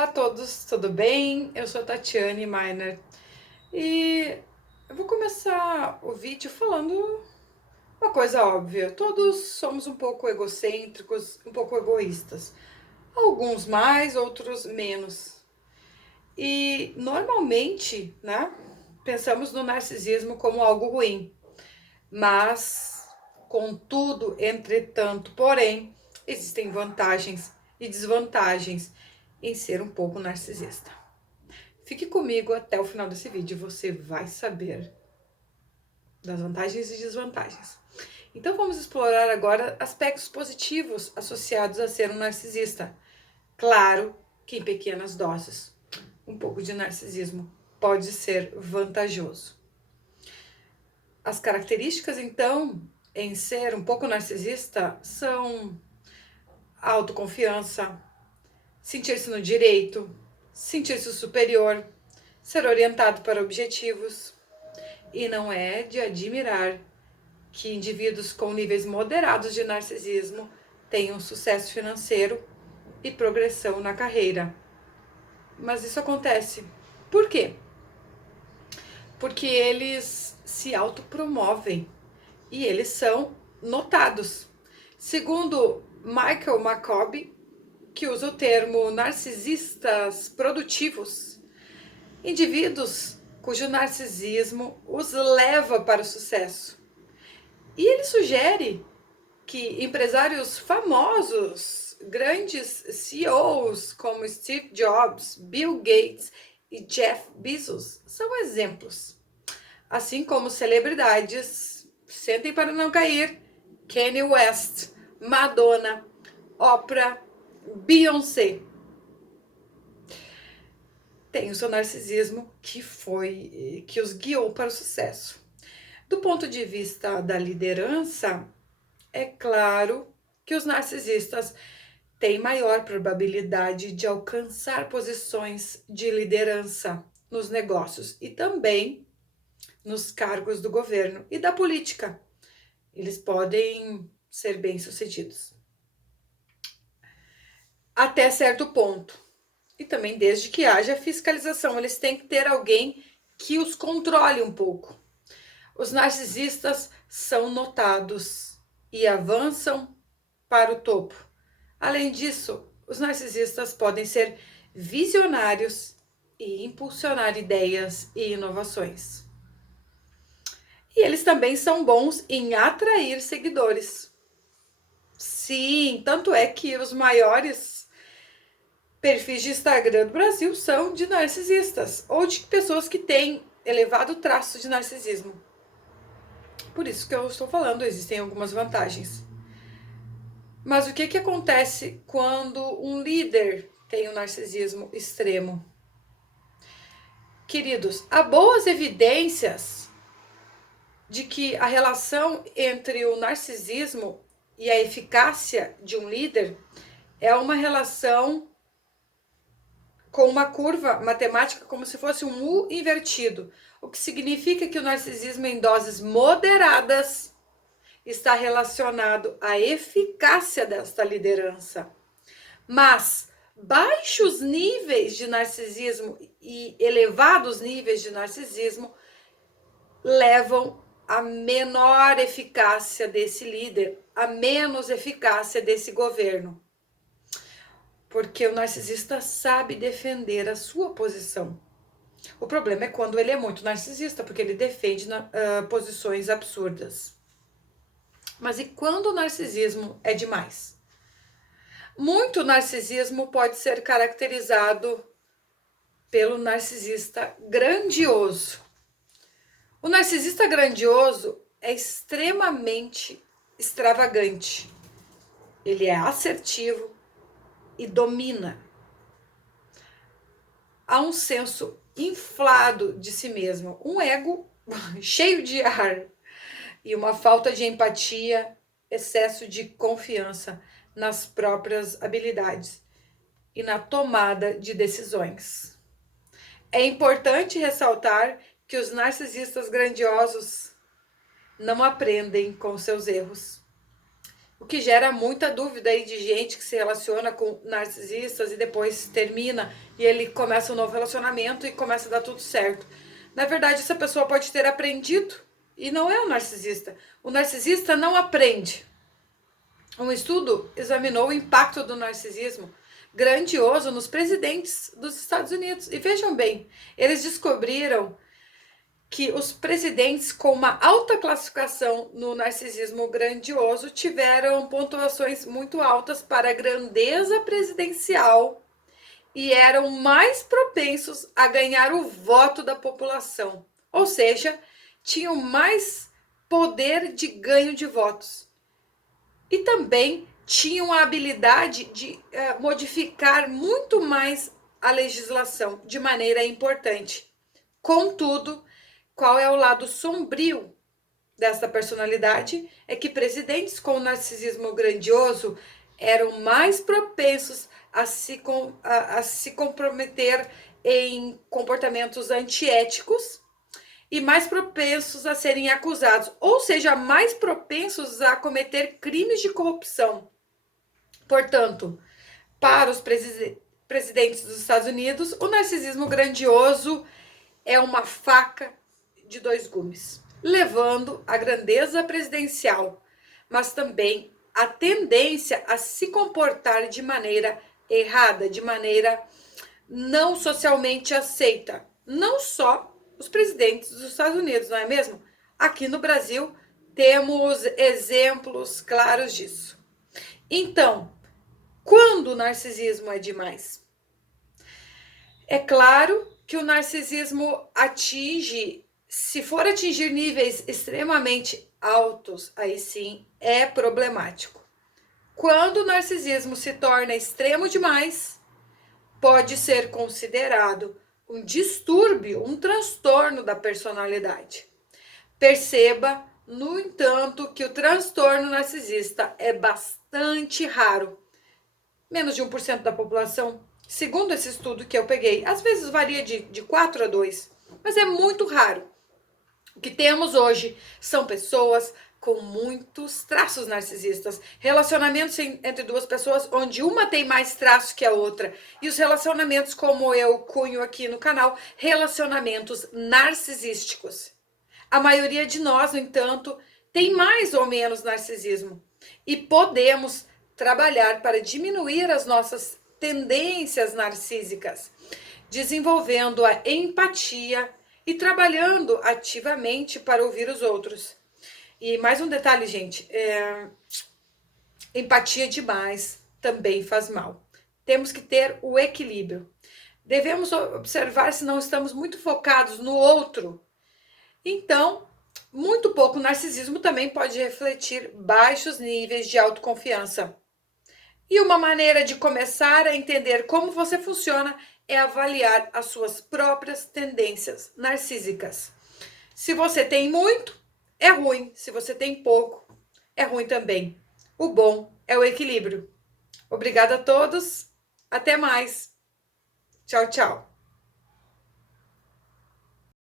Olá a todos, tudo bem? Eu sou a Tatiane Miner e eu vou começar o vídeo falando uma coisa óbvia. Todos somos um pouco egocêntricos, um pouco egoístas. Alguns mais, outros menos. E normalmente, né, pensamos no narcisismo como algo ruim. Mas, contudo, entretanto, porém, existem vantagens e desvantagens em ser um pouco narcisista. Fique comigo até o final desse vídeo, você vai saber das vantagens e desvantagens. Então vamos explorar agora aspectos positivos associados a ser um narcisista. Claro que em pequenas doses, um pouco de narcisismo pode ser vantajoso. As características, então, em ser um pouco narcisista são a autoconfiança, sentir-se no direito, sentir-se superior, ser orientado para objetivos. E não é de admirar que indivíduos com níveis moderados de narcisismo tenham sucesso financeiro e progressão na carreira. Mas isso acontece. Por quê? Porque eles se autopromovem e eles são notados. Segundo Michael Jacobi, que usa o termo narcisistas produtivos, indivíduos cujo narcisismo os leva para o sucesso. E ele sugere que empresários famosos, grandes CEOs como Steve Jobs, Bill Gates e Jeff Bezos são exemplos. Assim como celebridades, sentem para não cair, Kanye West, Madonna, Oprah, Beyoncé. Tem o seu narcisismo que os guiou para o sucesso. Do ponto de vista da liderança, é claro que os narcisistas têm maior probabilidade de alcançar posições de liderança nos negócios e também nos cargos do governo e da política. Eles podem ser bem-sucedidos até certo ponto. E também desde que haja fiscalização, eles têm que ter alguém que os controle um pouco. Os narcisistas são notados e avançam para o topo. Além disso, os narcisistas podem ser visionários e impulsionar ideias e inovações. E eles também são bons em atrair seguidores. Sim, tanto é que os maiores perfis de Instagram do Brasil são de narcisistas ou de pessoas que têm elevado traço de narcisismo. Por isso que eu estou falando, existem algumas vantagens. Mas o que acontece quando um líder tem um narcisismo extremo? Queridos, há boas evidências de que a relação entre o narcisismo e a eficácia de um líder é uma relação com uma curva matemática como se fosse um U invertido, o que significa que o narcisismo em doses moderadas está relacionado à eficácia desta liderança. Mas baixos níveis de narcisismo e elevados níveis de narcisismo levam a menor eficácia desse líder, a menos eficácia desse governo. Porque o narcisista sabe defender a sua posição. O problema é quando ele é muito narcisista, porque ele defende posições absurdas. Mas e quando o narcisismo é demais? Muito narcisismo pode ser caracterizado pelo narcisista grandioso. O narcisista grandioso é extremamente extravagante. Ele é assertivo e domina. Há um senso inflado de si mesmo, um ego cheio de ar e uma falta de empatia, excesso de confiança nas próprias habilidades e na tomada de decisões. É importante ressaltar que os narcisistas grandiosos não aprendem com seus erros. o que gera muita dúvida aí de gente que se relaciona com narcisistas e depois termina e ele começa um novo relacionamento e começa a dar tudo certo. Na verdade, essa pessoa pode ter aprendido e não é um narcisista. O narcisista não aprende. Um estudo examinou o impacto do narcisismo grandioso nos presidentes dos Estados Unidos. E vejam bem, eles descobriram que os presidentes com uma alta classificação no narcisismo grandioso tiveram pontuações muito altas para a grandeza presidencial e eram mais propensos a ganhar o voto da população. Ou seja, tinham mais poder de ganho de votos. E também tinham a habilidade de modificar muito mais a legislação de maneira importante. Contudo, qual é o lado sombrio desta personalidade? É que presidentes com narcisismo grandioso eram mais propensos a se comprometer em comportamentos antiéticos e mais propensos a serem acusados, ou seja, mais propensos a cometer crimes de corrupção. Portanto, para os presidentes dos Estados Unidos, o narcisismo grandioso é uma faca de dois gumes, levando a grandeza presidencial, mas também a tendência a se comportar de maneira errada, de maneira não socialmente aceita. Não só os presidentes dos Estados Unidos, não é mesmo? Aqui no Brasil temos exemplos claros disso. Então, quando o narcisismo é demais? É claro que o narcisismo atinge, se for atingir níveis extremamente altos, aí sim é problemático. Quando o narcisismo se torna extremo demais, pode ser considerado um distúrbio, um transtorno da personalidade. Perceba, no entanto, que o transtorno narcisista é bastante raro. Menos de 1% da população, segundo esse estudo que eu peguei. Às vezes varia de 4 a 2, mas é muito raro. O que temos hoje são pessoas com muitos traços narcisistas, relacionamentos entre duas pessoas onde uma tem mais traços que a outra, e os relacionamentos, como eu cunho aqui no canal, relacionamentos narcisísticos. A maioria de nós, no entanto, tem mais ou menos narcisismo e podemos trabalhar para diminuir as nossas tendências narcísicas, desenvolvendo a empatia e trabalhando ativamente para ouvir os outros. E mais um detalhe, gente, empatia demais também faz mal. Temos que ter o equilíbrio. Devemos observar se não estamos muito focados no outro. Então, muito pouco narcisismo também pode refletir baixos níveis de autoconfiança. E uma maneira de começar a entender como você funciona é avaliar as suas próprias tendências narcísicas. Se você tem muito, é ruim. Se você tem pouco, é ruim também. O bom é o equilíbrio. Obrigada a todos. Até mais. Tchau, tchau.